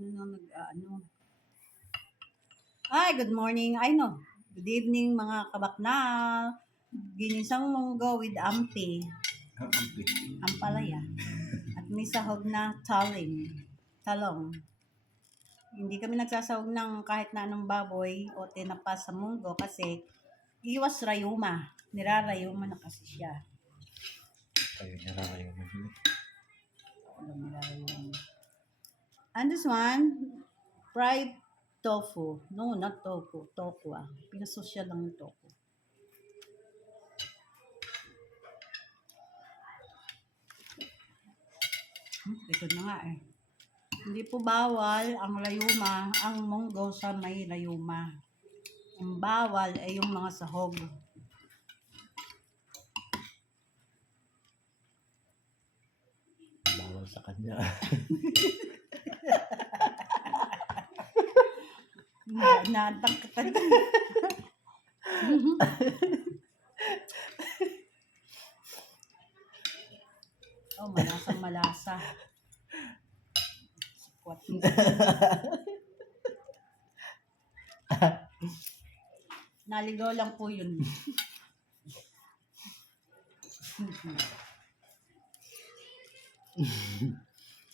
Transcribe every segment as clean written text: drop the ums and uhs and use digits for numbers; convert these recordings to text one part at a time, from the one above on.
Ano. Ay, good morning. Ay, no. Good evening, mga kabaknal. Ginisang munggo with ampi. Ampalaya. At may sahog na talong. Hindi kami nagsasahog ng kahit na anong baboy o tinapa sa munggo kasi iwas rayuma. Nirarayuma na kasi siya. Kayo nirarayuma din. And this one, fried tofu. No, not tofu. Tofu ah. Pinasosya lang yung tofu. Ito na nga eh. Hindi po bawal ang layuma, ang munggo sa may layuma. Ang bawal ay yung mga sahog. Bawal sa kanya. Natangkatan. Oh, malasang malasa. Sikwat. Naligaw lang po yun.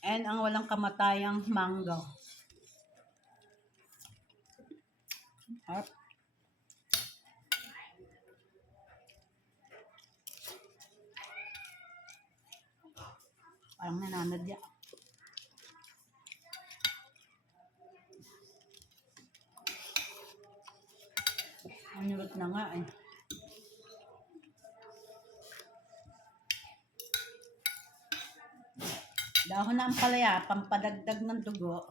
And ang walang kamatayang mango. Harap. Parang nananadya. Ang nurot na nga eh. Dahon na ang palaya, pampadagdag ng dugo.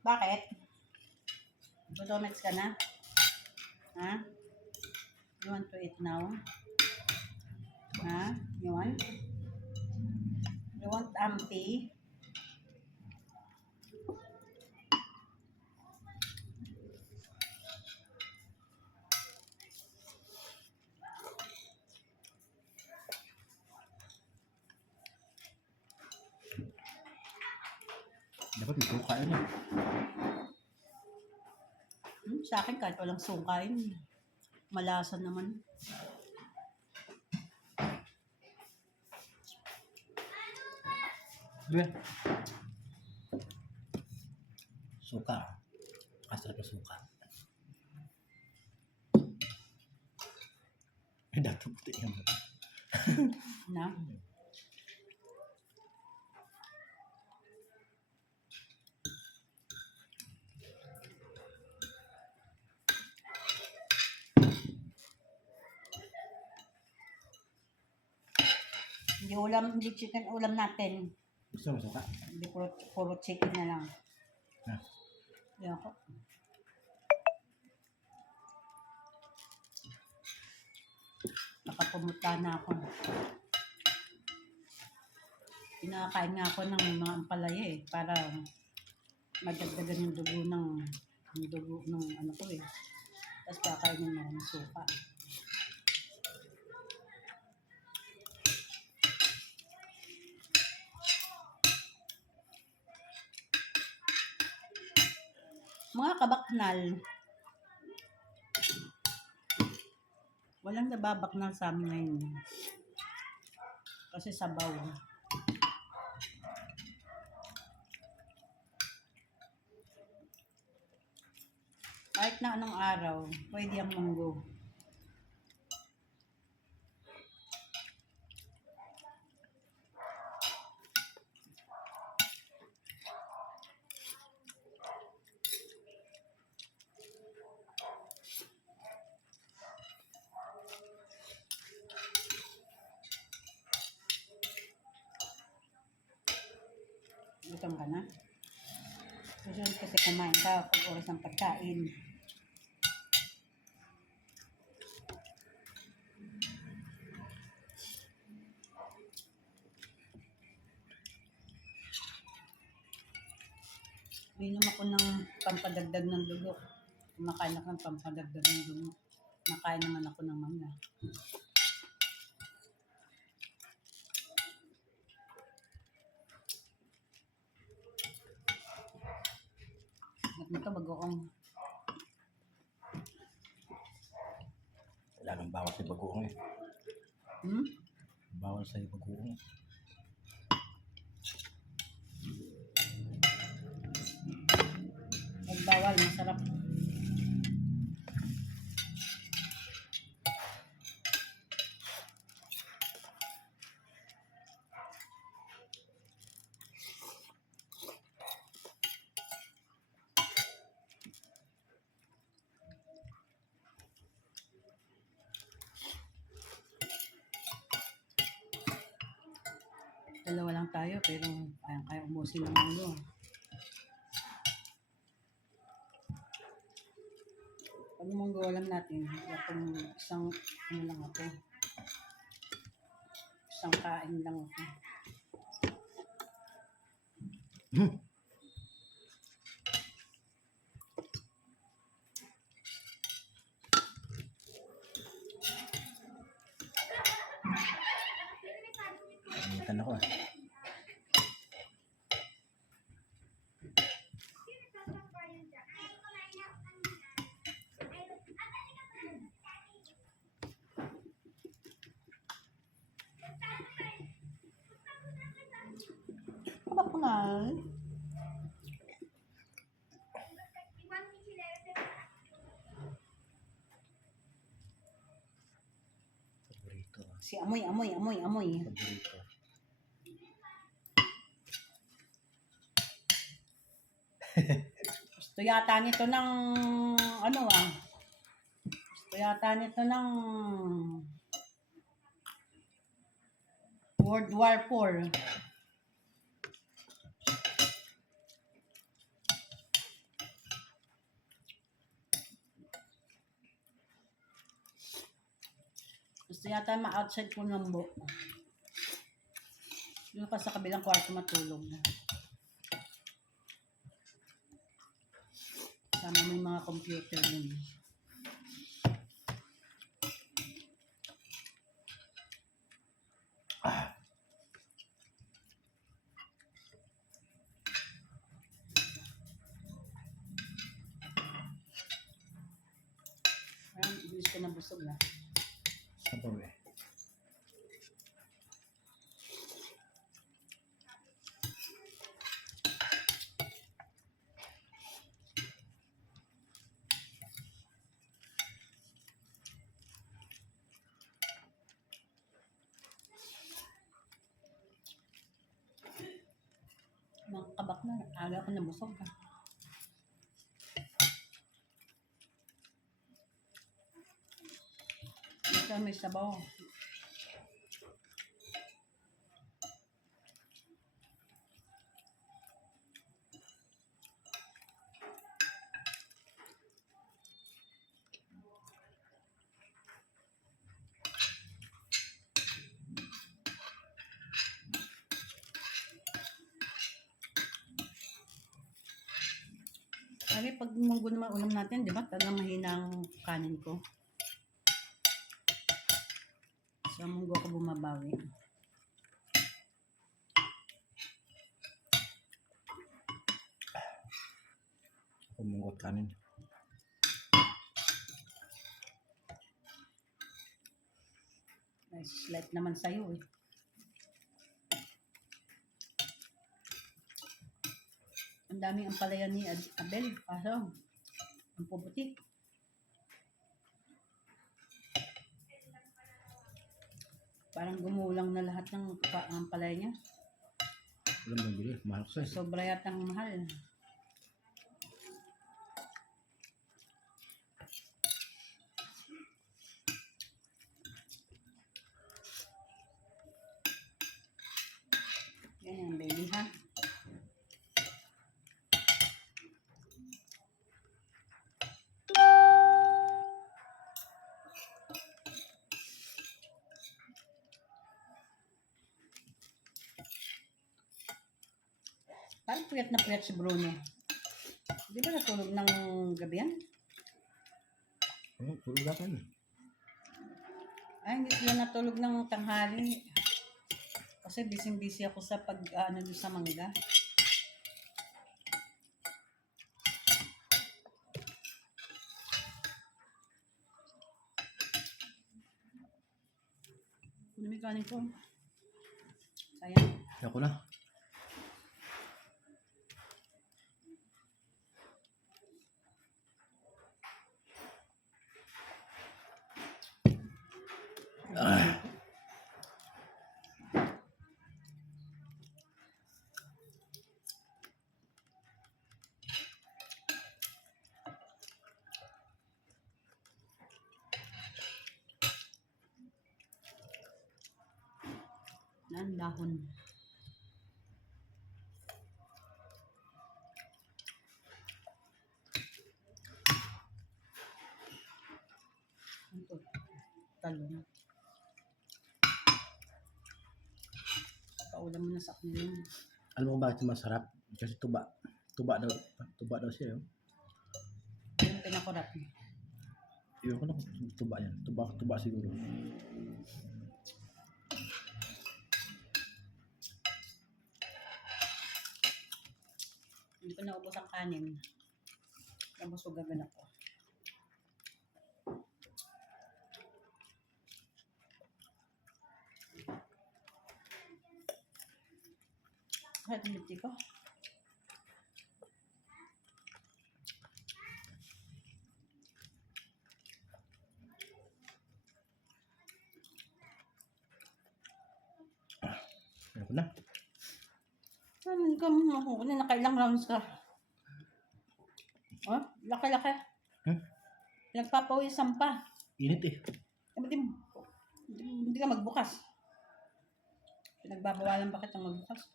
Bakit? Budomets ka na? Ha? You want to eat now? Ha? You want? You want ampi? Dapat may suka yun eh. Sa akin kahit walang suka yun. Malasa naman. Diba? Suka. Kasar ka suka. Dato puti yan. Na? Hindi chicken ulam natin. Gusto mo suka? Hindi puro chicken na lang. Ah. Yan ako. Nakapumuta na ako. Pinakain nga ako ng mga ampalaya eh. Para madagdagan yung dugo ng ano ko eh. Tapos kakainin mo ng suka. Mga kabaknal, walang nababaknal sa amin ngayon. Kasi sabaw. Kahit na anong araw, pwede ang munggo. Gutom ka na? Susunod kasi kumain ka pag oras ng pagkain. Minom ako ng pampadagdag ng dugo. Kumakain ako ng pampadagdag ng dugo. Kumakain naman ako ng mangga. At nito bagoong. Lalong bawal sa bagoong eh. Hmm? Bawal sa bagoong. Pag bawal, masarap. Dalawa lang tayo pero kaya umusin ng ulo. Pag munggo lang natin, kung isang ano lang ako. Isang kain lang ako. Initan ako ah. Kabaknal. Paborito ah. Si amoy. Paborito. Gusto yata nito ng ano ah. Gusto yata nito ng World War IV. Gusto yata ma-outside po ng buo. Doon ka sa kabilang kwarto matulog. Sama mo yung mga computer dun. Parang ibilis ko na busog na. Sabaw eh. Mga kabak na. Aga ko na busog ka. Ito may sabaw. Lagi pag munggo naman ulam natin, di ba? Talagang mahina ang kanin ko. Sa munggo ako bumabawi. Kumungot kanin. Nice light naman sa'yo eh. Ang daming ampalaya ni Abel. Kaso, ang puputi. Parang gumulang na lahat ng ampalaya niya. Walang mabili. Mahal ko eh. Sobra yatang mahal. Yan ang baby ha. Parang puyat na puyat si Bruno. Di ba natulog ng gabi yan? Oh, tulog ka pa. Ay, hindi sila natulog ng tanghali. Kasi busy ako sa pag-ano doon sa mangga. Ano may kanin ko? Sayang. Ako na. Ang dahon. Ito. Talong. Paulam mo na sa akin yun. Alam mo bakit masarap? Kasi tuba. Tuba daw siya. Yun. Yung pinakurap. Iyon ko na kung tuba yan. Tuba siguro. Hindi ko naubos ang kanin. Nabusog agad ako. Kahit hindi ko. Ayoko na. Saan ka makukunin? Nakailang rounds ka? Oh, laki-laki. Nagpapawisan pa. Init eh. Hindi ka magbukas. Pinagbabawalan ba kitang magbukas?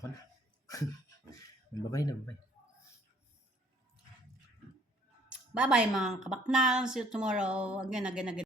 Ako na. Babay na, babay. Bye-bye mga kabaknal. See you tomorrow. Again.